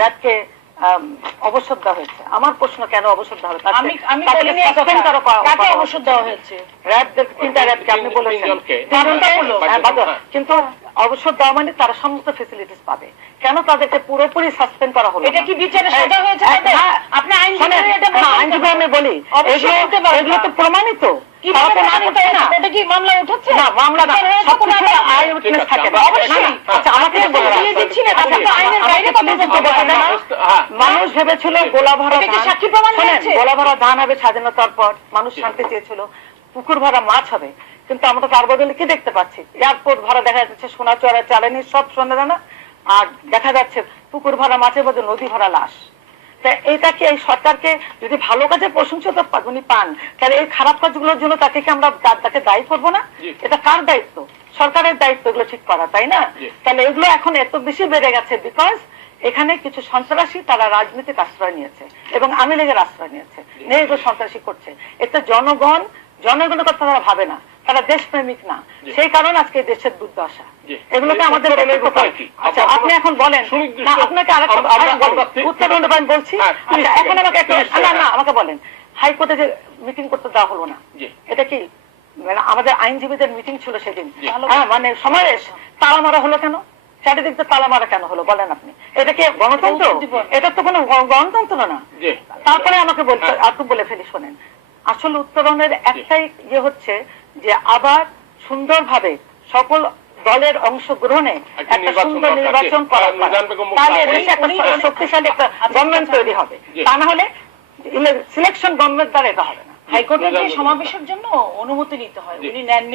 র্যাবকে অবসর দেওয়া হয়েছে। আমার প্রশ্ন, কেন অবসর দেওয়া হয়েছে? অবসর দেওয়া হয়েছে র্যাবদের, 3টা র্যাবকে আপনি বলেছেন, কিন্তু অবসর দেওয়া মানে তারা সমস্ত ফেসিলিটিস পাবে, কেন তাদেরকে পুরোপুরি সাসপেন্ড করা হলো? এটা কি বিচারে সাজা হয়েছে? আপনি আইনজীবী আমি বলি, এগুলো তো প্রমাণিত। মানুষ ভেবেছিল গোলা ভরা ধান হবে স্বাধীনতার পর, মানুষ শান্তি চেয়েছিল, পুকুর ভরা মাছ হবে, কিন্তু আমরা তার বদলে কি দেখতে পাচ্ছি? এয়ারপোর্ট ভরা দেখা যাচ্ছে সোনা চড়া চালানি সব সোনা দানা, আর দেখা যাচ্ছে পুকুর ভরা মাছের বদলে নদী ভরা লাশ। এইটা কি এই সরকারকে যদি ভালো কাজে প্রশংসা উনি পান, তাহলে এই খারাপ কাজগুলোর জন্য তাকে কি আমরা তাকে দায়ী করবো না? এটা কার দায়িত্ব? সরকারের দায়িত্ব এগুলো ঠিক করা, তাই না? তাহলে এগুলো এখন এত বেশি বেড়ে গেছে বিকজ এখানে কিছু সন্ত্রাসী তারা রাজনীতিক আশ্রয় নিয়েছে এবং আওয়ামী লীগের আশ্রয় নিয়েছে, নিয়ে এগুলো সন্ত্রাসী করছে। এতে জনগণের কথা তারা ভাবে না, তারা দেশপ্রেমিক না, সেই কারণে আজকে দেশের দুর্দশা। এগুলোকে আমাদের আচ্ছা আপনি এখন বলেন না, আপনাকে উত্তর আমি বলছি। এখন আমাকে আমাকে বলেন, হাইকোর্টে যে মিটিং করতে দেওয়া হলো না, এটা কি আমাদের আইনজীবীদের মিটিং ছিল সেদিন, মানে সমাবেশ, তালা মারা হলো কেন? চারিদিক দিয়ে তালা মারা কেন হলো বলেন আপনি? এটা কি গণতন্ত্র? এটা তো কোনো গণতন্ত্র না। তারপরে আমাকে বলতে একটু বলে ফেলি, শোনেন, আসলে উত্তরণের একটাই ইয়ে হচ্ছে যে আবার সুন্দরভাবে সকল দলের অংশগ্রহণে একটা সুন্দর নির্বাচন করা, তাহলে দেশে একটা শক্তিশালী একটা গভর্নমেন্ট তৈরি হবে। তা না হলে সিলেকশন গভর্নমেন্ট দ্বারা এটা হবে না। হাইকোর্টের সমাবেশের জন্য অনুমতি নিতে হয়, উনি নেননি।